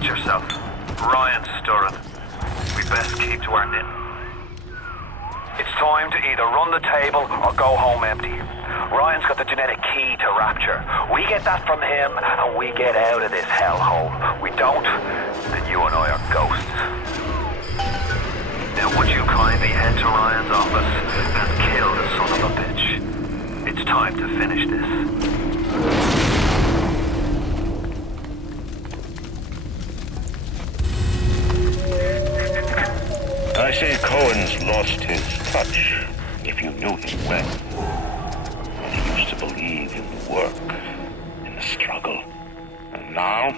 Watch yourself. Ryan's stirring. We best keep to our knitting. It's time to either run the table or go home empty. Ryan's got the genetic key to Rapture. We get that from him and we get out of this hellhole. We don't, then you and I are ghosts. Now would you kindly head to Ryan's office and kill the son of a bitch? It's time to finish this. I say Cohen's lost his touch, if you knew him well. He used to believe in the work, in the struggle. And now,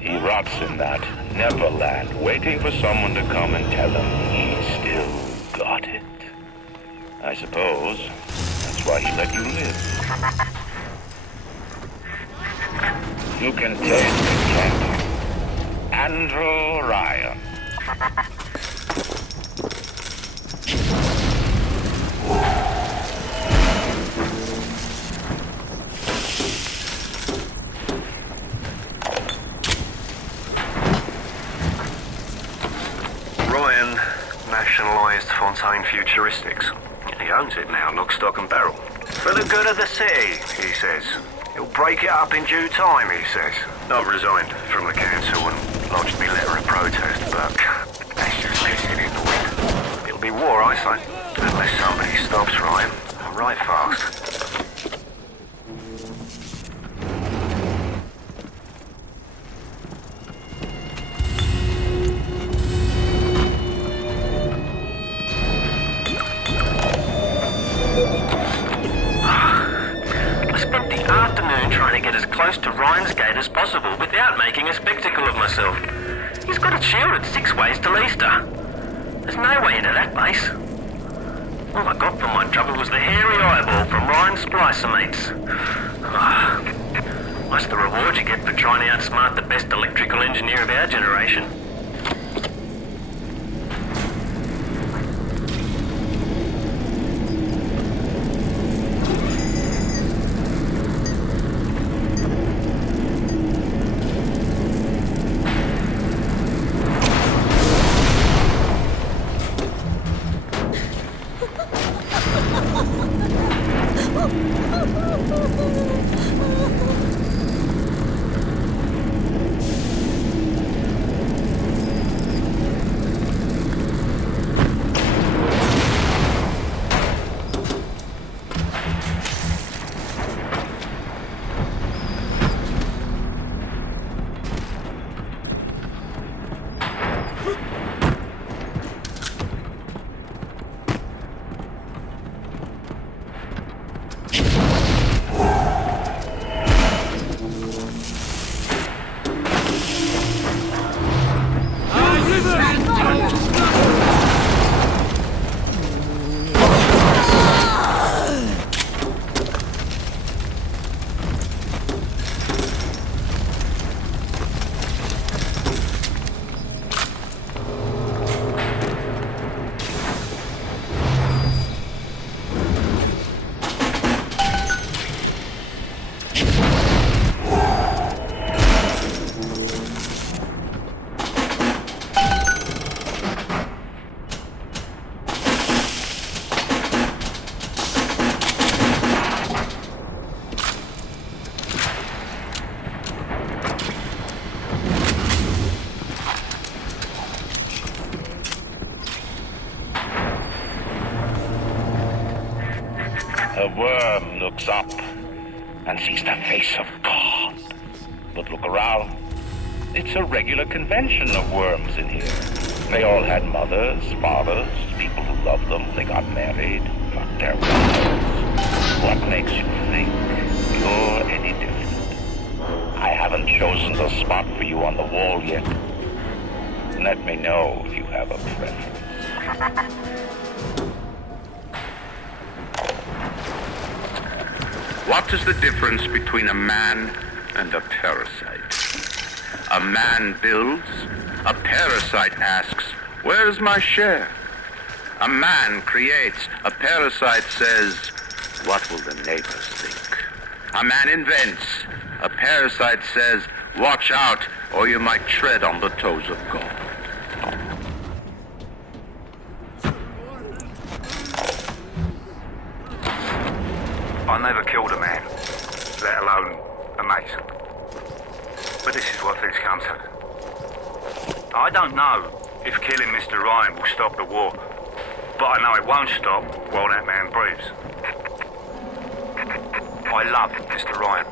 he rots in that Neverland, waiting for someone to come and tell him he still got it. I suppose that's why he let you live. You can taste it, can't you? Andrew Ryan. Ryan nationalised Fontaine Futuristics. He owns it now, lock, stock and barrel. For the good of the city, he says. He'll break it up in due time, he says. I've resigned from the council and lodged me letter of protest, but that's just pissing in the wind. It'll be war, I say, unless somebody stops Ryan. Right fast. Trying to get as close to Ryan's gate as possible without making a spectacle of myself. He's got it shielded 6 ways till Easter. There's no way into that base. All I got for my trouble was the hairy eyeball from Ryan's splicer mates. What's the reward you get for trying to outsmart the best electrical engineer of our generation? A worm looks up and sees the face of God. But look around. It's a regular convention of worms in here. They all had mothers, fathers, people who loved them. They got married, got their wives. What makes you think you're any different? I haven't chosen the spot for you on the wall yet. Let me know if you have a preference. What is the difference between a man and a parasite? A man builds, a parasite asks, where's my share? A man creates, a parasite says, what will the neighbors think? A man invents, a parasite says, Watch out, or you might tread on the toes of God. I never killed a man, let alone a Mason. But this is what things come to. I don't know if killing Mr. Ryan will stop the war, but I know it won't stop while that man breathes. I love Mr. Ryan,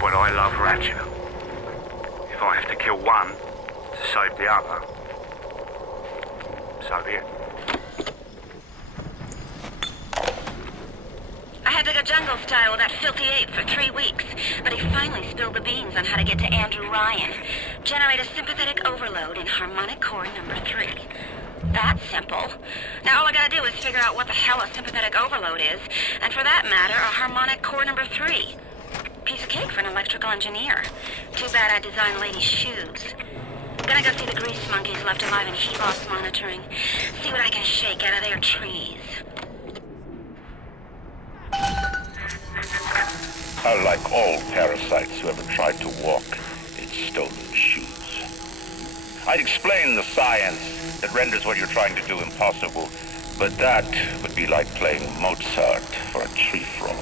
but I love Ratchet. If I have to kill one to save the other, so be it. I had to go jungle style with that filthy ape for 3 weeks, but he finally spilled the beans on how to get to Andrew Ryan. Generate a sympathetic overload in harmonic core number 3. That's simple. Now all I gotta do is figure out what the hell a sympathetic overload is, and for that matter, a harmonic core number 3. Piece of cake for an electrical engineer. Too bad I designed ladies' shoes. Gonna go see the grease monkeys left alive in heat loss monitoring. See what I can shake out of their trees. Like all parasites who ever tried to walk in stolen shoes. I'd explain the science that renders what you're trying to do impossible, but that would be like playing Mozart for a tree frog.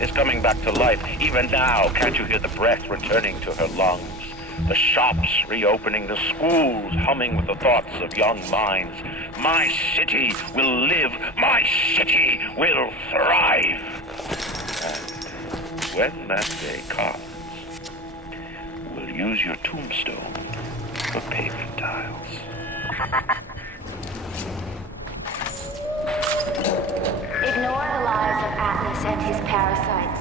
Is coming back to life. Even now, can't you hear the breath returning to her lungs? The shops reopening, the schools humming with the thoughts of young minds. My city will live. My city will thrive. And when that day comes, we'll use your tombstone for pavement tiles. Ignore the lies of Atlas and his parasites.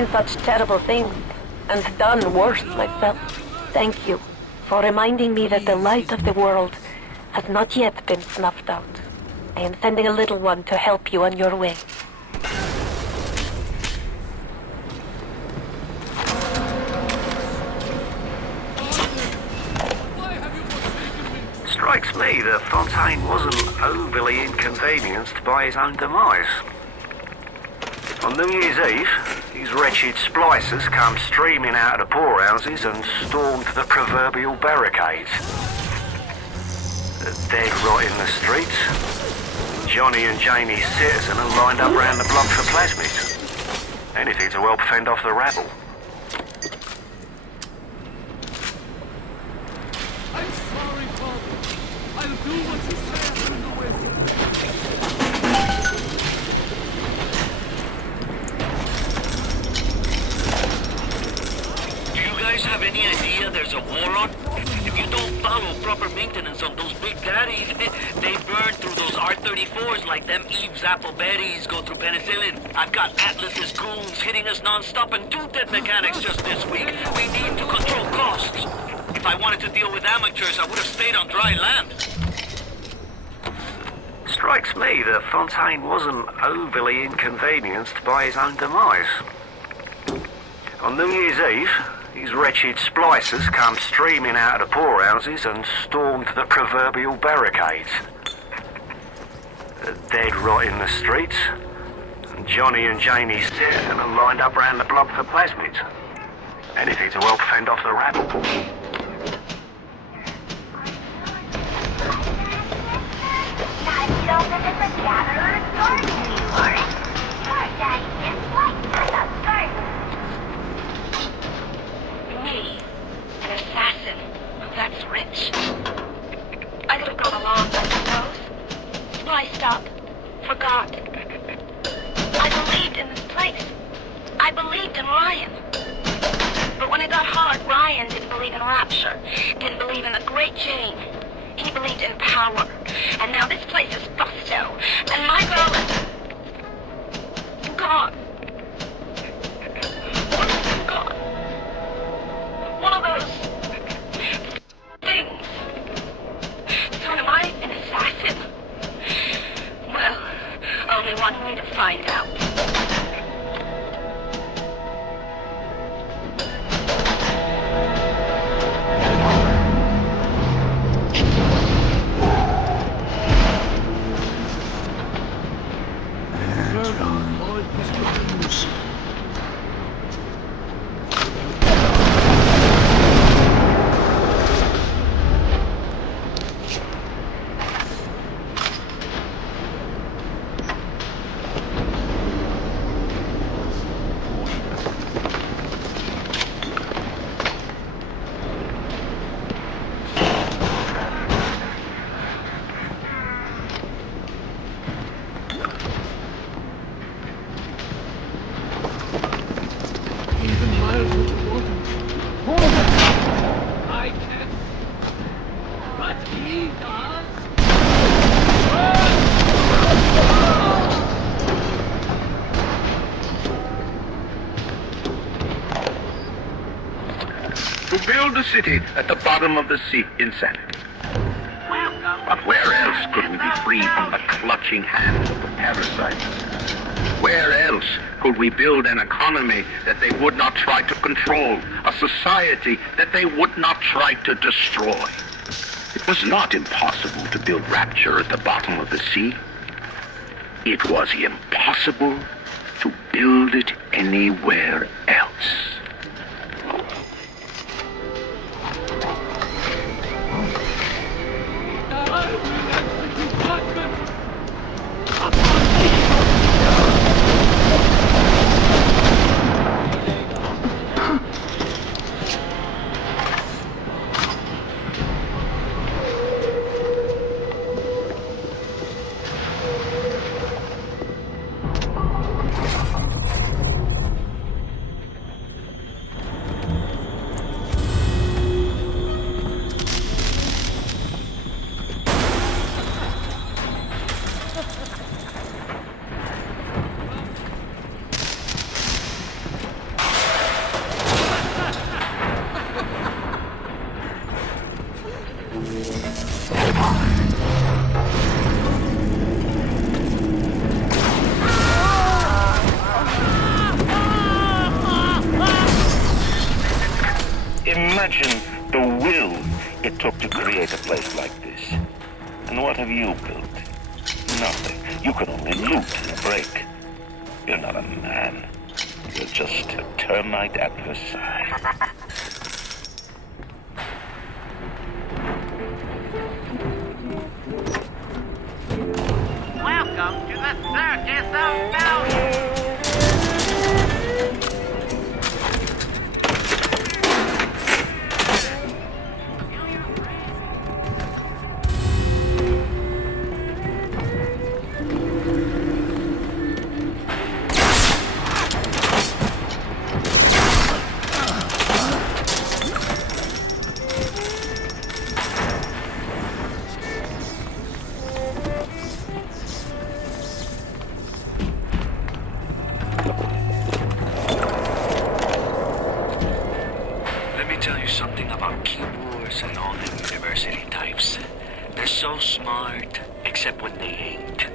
seen such terrible things, and done worse myself. Thank you for reminding me that the light of the world has not yet been snuffed out. I am sending a little one to help you on your way. Strikes me that Fontaine wasn't overly inconvenienced by his own demise. On New Year's Eve, these wretched splicers come streaming out of the poorhouses and stormed the proverbial barricades. They're dead rot in the streets. Johnny and Jamie's citizen are lined up round the block for plasmids. Anything to help fend off the rabble. I'm sorry, Father. I'll do what you say after the winter. Do you guys have any idea there's a war on? If you don't follow proper maintenance on those big daddies, they burn through those R-34s like them Eve's apple berries go through penicillin. I've got Atlas's goons hitting us non-stop and 2 dead mechanics just this week. We need to control costs. If I wanted to deal with amateurs, I would have stayed on dry land. Strikes me that Fontaine wasn't overly inconvenienced by his own demise. On New Year's Eve, these wretched splicers come streaming out of the poorhouses and stormed the proverbial barricades. Dead rot in the streets. Johnny and Jamie's citizen are lined up round the block for plasmids. Anything to help fend off the rabble. Me, an assassin. That's rich. I could have gone along, I suppose. Spliced up. Forgot. I believed in this place. I believed in Ryan. But when it got hard, Ryan didn't believe in rapture. Didn't believe in the great chain. He believed in power. And now this place is busto. And my girl is gone. Gone. One of those things. So am I an assassin? Well, only one way to find out. To build a city at the bottom of the sea, insanity. But where else could we be free from the clutching hands of the parasites? Where else could we build an economy that they would not try to control, a society that they would not try to destroy? It was not impossible to build rapture at the bottom of the sea. It was impossible to build it anywhere else. Imagine the will it took to create a place like this. And what have you built? Nothing. You can only loot and break. You're not a man. You're just a termite at Versailles. Welcome to the Circus of Value! Something about keyboards and all them university types. They're so smart, except when they ain't.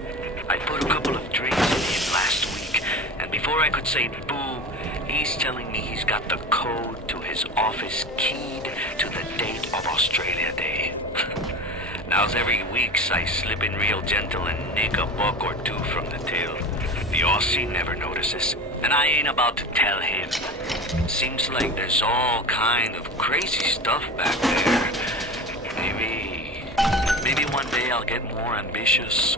I put a couple of drinks in him last week, and before I could say boo, he's telling me he's got the code to his office keyed to the date of Australia Day. Now's every weeks I slip in real gentle and nick a buck or two from the till. The Aussie never notices, and I ain't about to tell him. Seems like there's all kind of crazy stuff back there. Maybe one day I'll get more ambitious.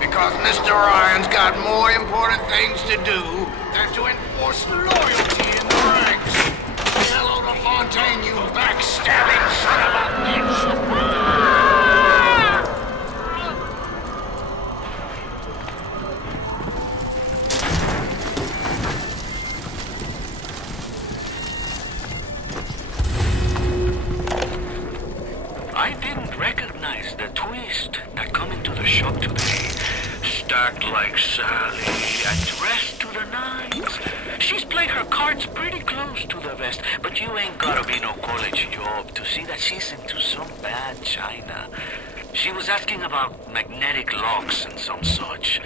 Because Mr. Ryan's got more important things to do than to enforce loyalty in the ranks. Say hello to Fontaine, you backstabbing son of a bitch! I didn't recognize the twist that come into the shop today. Stacked like Sally and dressed to the nines. She's played her cards pretty close to the vest, but you ain't gotta be no college job to see that she's into some bad china. She was asking about magnetic locks and some such.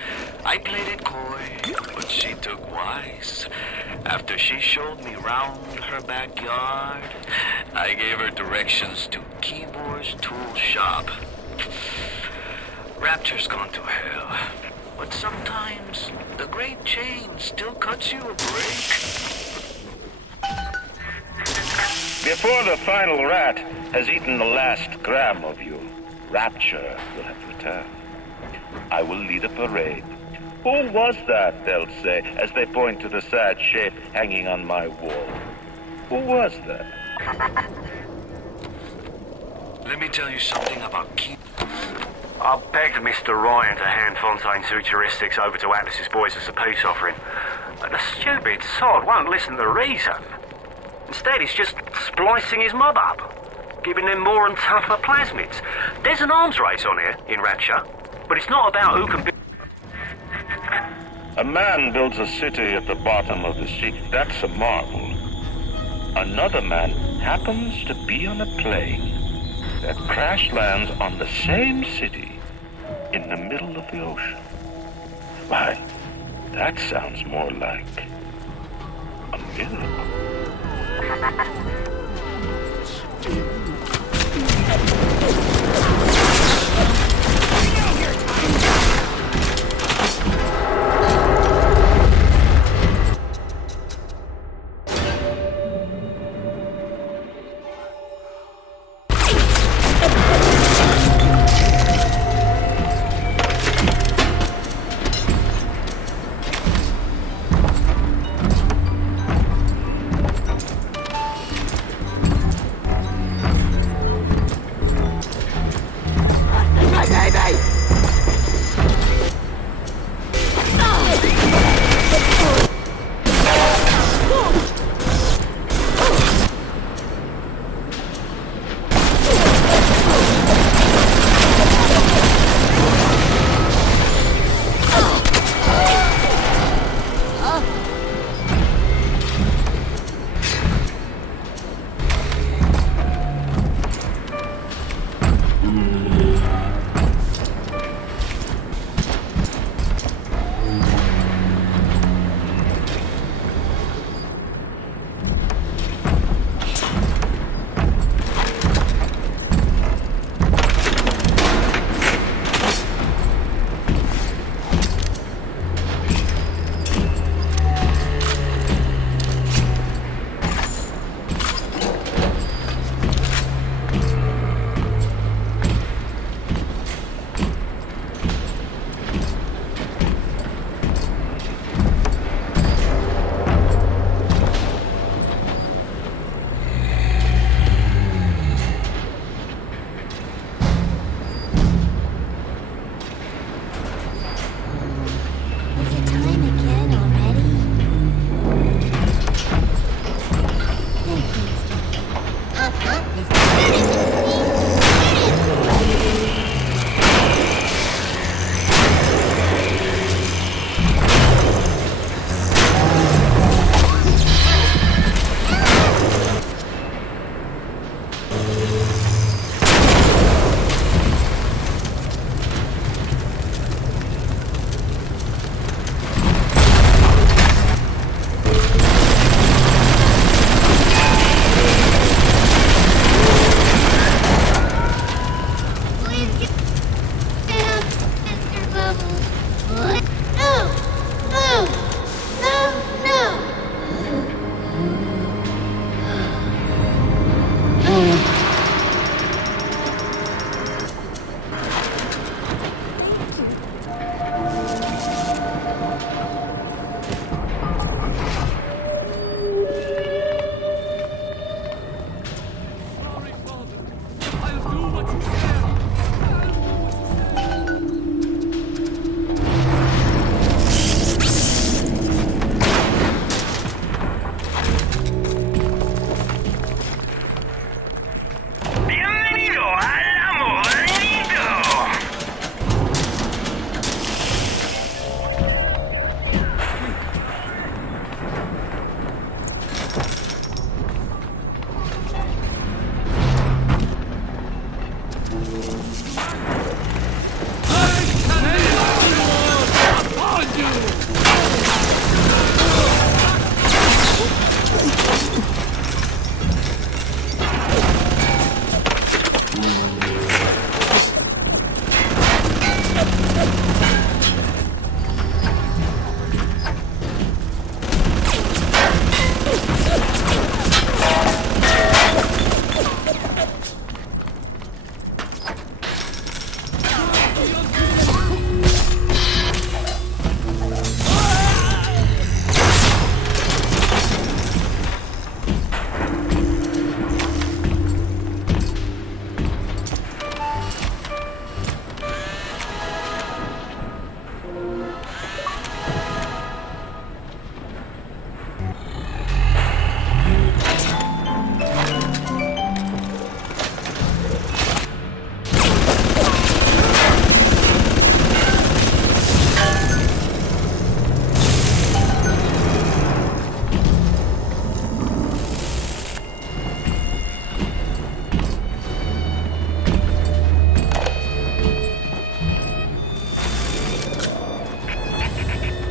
I played it coy, but she took wise. After she showed me round her backyard, I gave her directions to Keyboard's tool shop. Rapture's gone to hell. But sometimes the great chain still cuts you a break. Before the final rat has eaten the last gram of you, Rapture will have returned. I will lead a parade. Who was that, they'll say, as they point to the sad shape hanging on my wall. Who was that? Let me tell you something about keep. I begged Mr. Ryan to hand Fontaine's Futuristics over to Atlas's boys as a peace offering, but the stupid sod won't listen to reason. Instead, he's just splicing his mob up, giving them more and tougher plasmids. There's an arms race on here, in Rapture, but it's not about who can build. A man builds a city at the bottom of the sea. That's a marvel. Another man happens to be on a plane that crash lands on the same city in the middle of the ocean. Why, that sounds more like a miracle.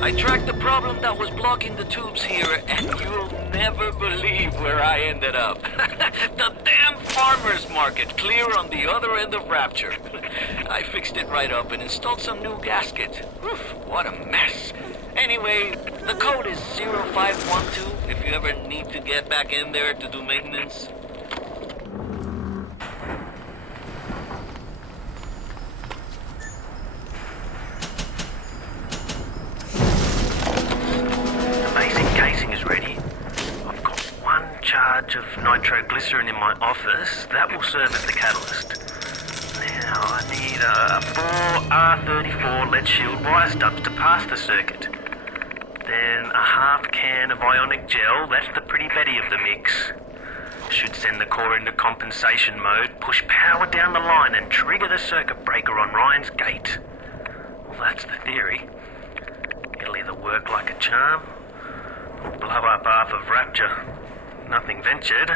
I tracked the problem that was blocking the tubes here, and you'll never believe where I ended up. The damn farmer's market, clear on the other end of Rapture. I fixed it right up and installed some new gasket. Oof, what a mess. Anyway, the code is 0512 if you ever need to get back in there to do maintenance. Is ready. I've got one charge of nitroglycerin in my office. That will serve as the catalyst. Now I need 4 R34 lead shield wire stubs to pass the circuit. Then a half can of ionic gel. That's the pretty Betty of the mix. Should send the core into compensation mode, push power down the line and trigger the circuit breaker on Ryan's gate. Well, that's the theory. It'll either work like a charm, blow up half of Rapture. Nothing ventured.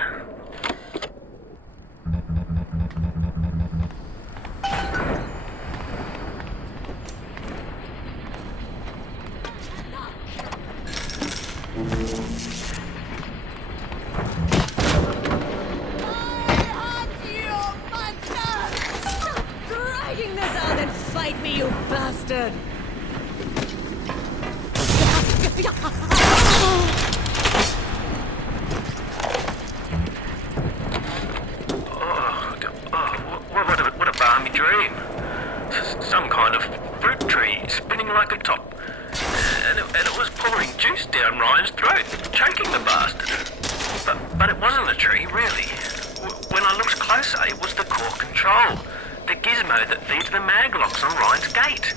Stop dragging this out and fight me, you bastard! What a balmy dream. Some kind of fruit tree spinning like a top. And it was pouring juice down Ryan's throat, choking the bastard. But it wasn't a tree, really. When I looked closer, it was the core control. The gizmo that feeds the mag locks on Ryan's gate.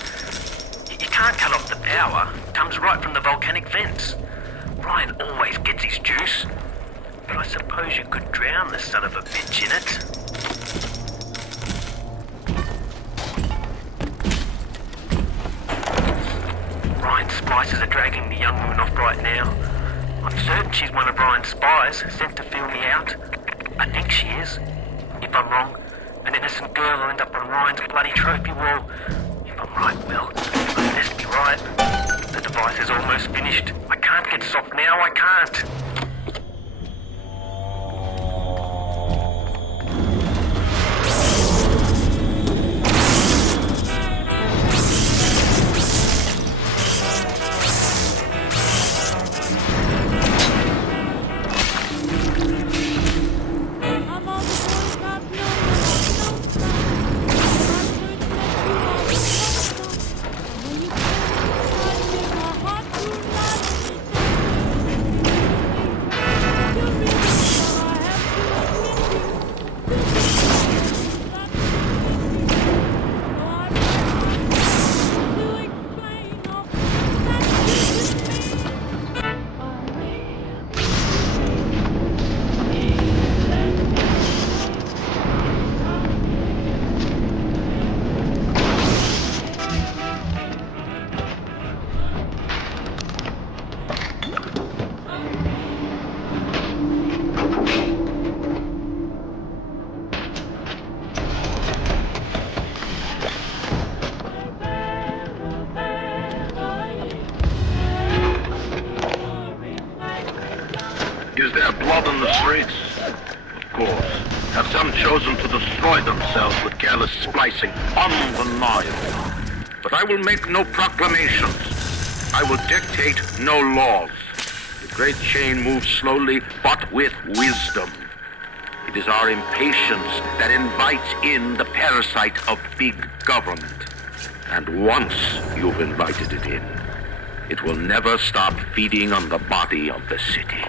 You can't cut off the power. It comes right from the volcanic vents. Ryan always gets his juice. But I suppose you could drown the son of a bitch in it. Ryan's splicers are dragging the young woman off right now. I'm certain she's one of Ryan's spies, sent to feel me out. I think she is. If I'm wrong, an innocent girl will end up on Ryan's bloody trophy wall. If I'm right, well, I best be right. The device is almost finished. I can't get soft now, I can't. Is there blood in the streets? Of course. Have some chosen to destroy themselves with careless splicing? Undeniable. But I will make no proclamations. I will dictate no laws. The great chain moves slowly, but with wisdom. It is our impatience that invites in the parasite of big government. And once you've invited it in, it will never stop feeding on the body of the city.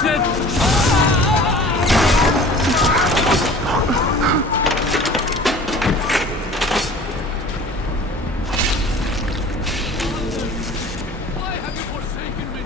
Why have you forsaken me?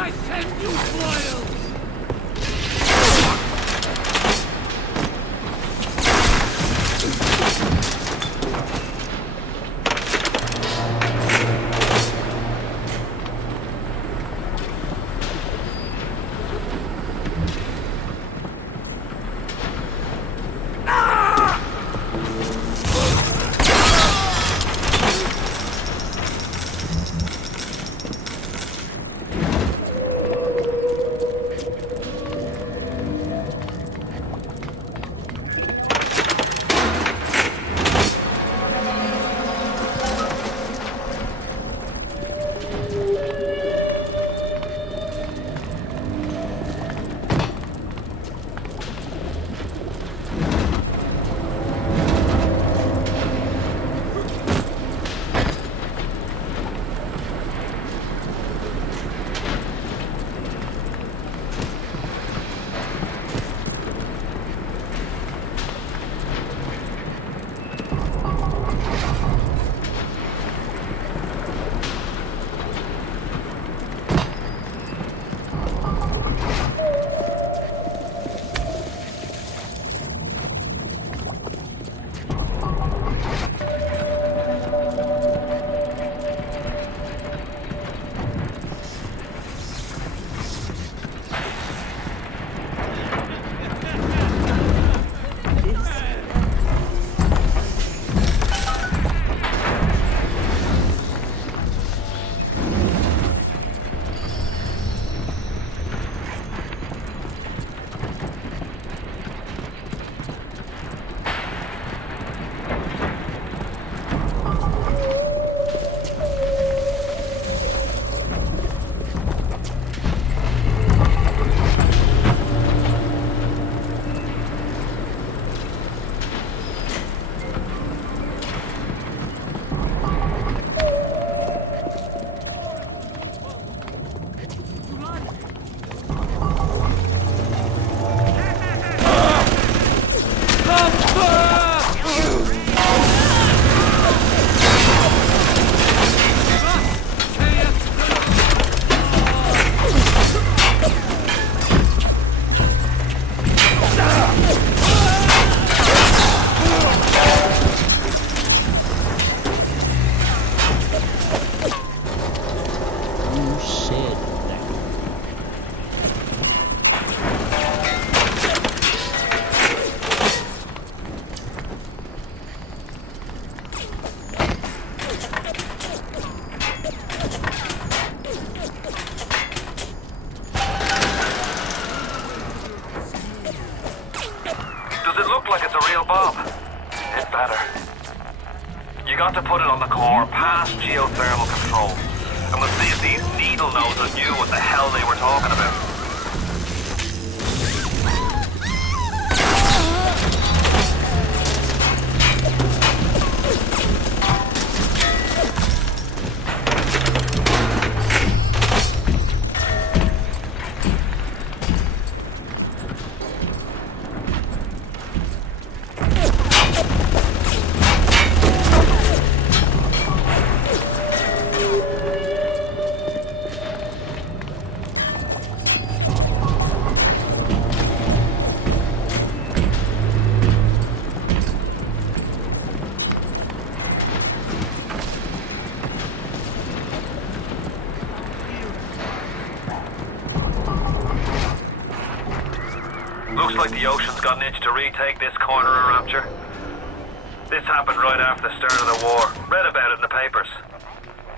I send you foils! got to put it on the core, past geothermal control. And we'll see if these needle nosers knew what the hell they were talking about. Looks like the ocean's got an itch to retake this corner of Rapture. This happened right after the start of the war. Read about it in the papers.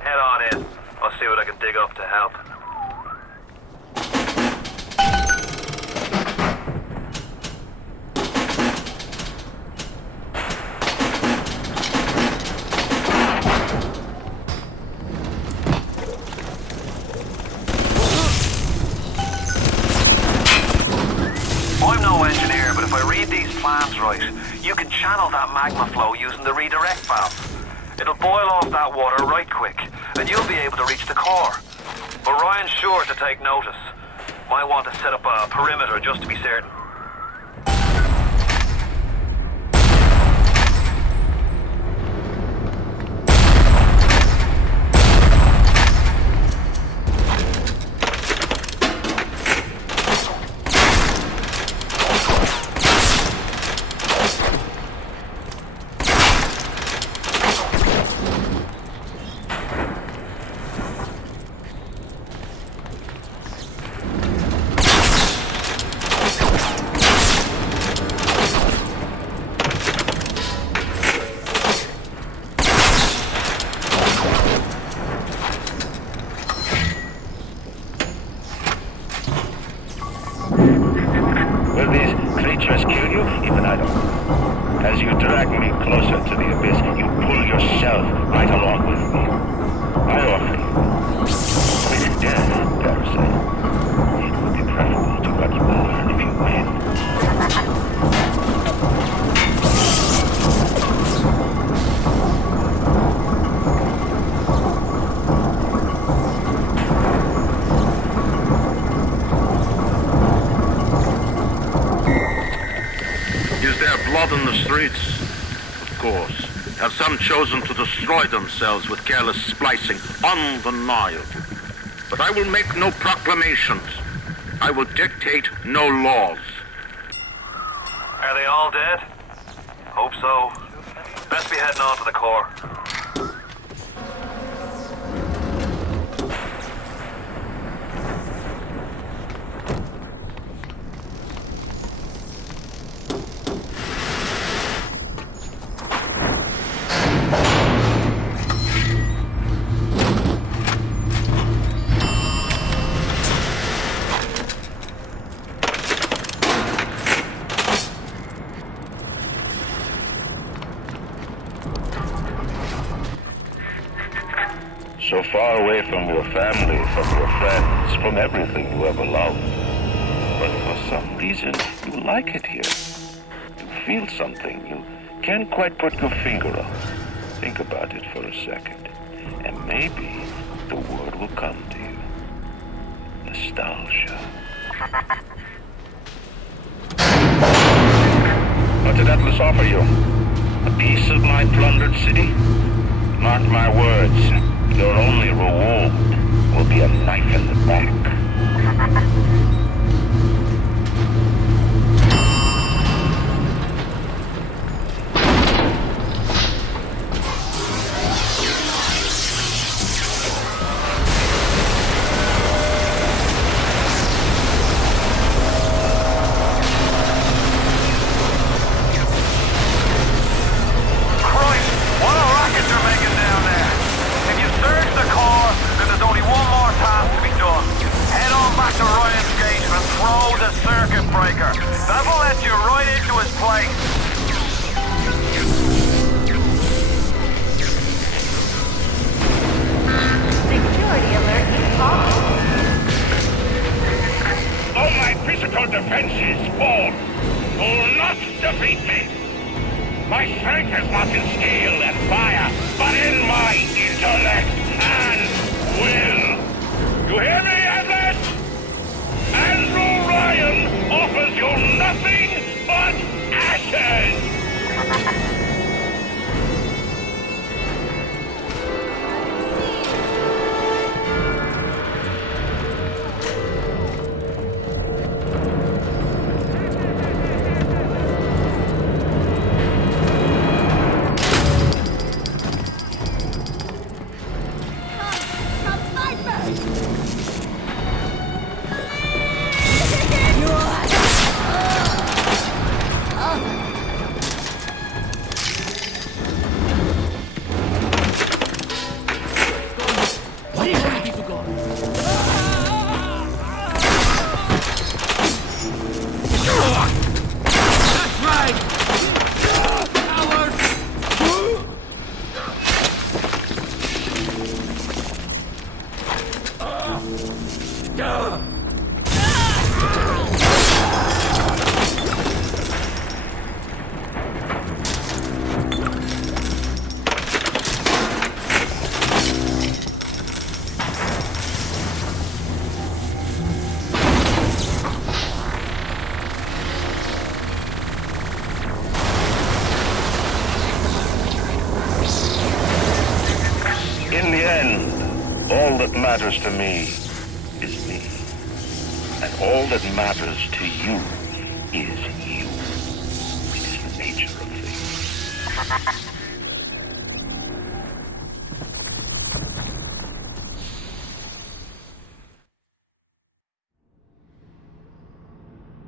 Head on in. I'll see what I can dig up to help. right, you can channel that magma flow using the redirect valve. It'll boil off that water right quick, and you'll be able to reach the core. But Ryan's sure to take notice. Might want to set up a perimeter just to be certain. In the streets, of course, have some chosen to destroy themselves with careless splicing on the Nile. But I will make no proclamations. I will dictate no laws. Are they all dead? Hope so. Best be heading on to the core. So far away from your family, from your friends, from everything you ever loved. But for some reason, you like it here. You feel something you can't quite put your finger on. Think about it for a second, and maybe the word will come to you. Nostalgia. What did Atlas offer you? A piece of my plundered city? Mark my words. Your only reward will be a knife in the back. end, all that matters to me is me. And all that matters to you is you. It is the nature of things.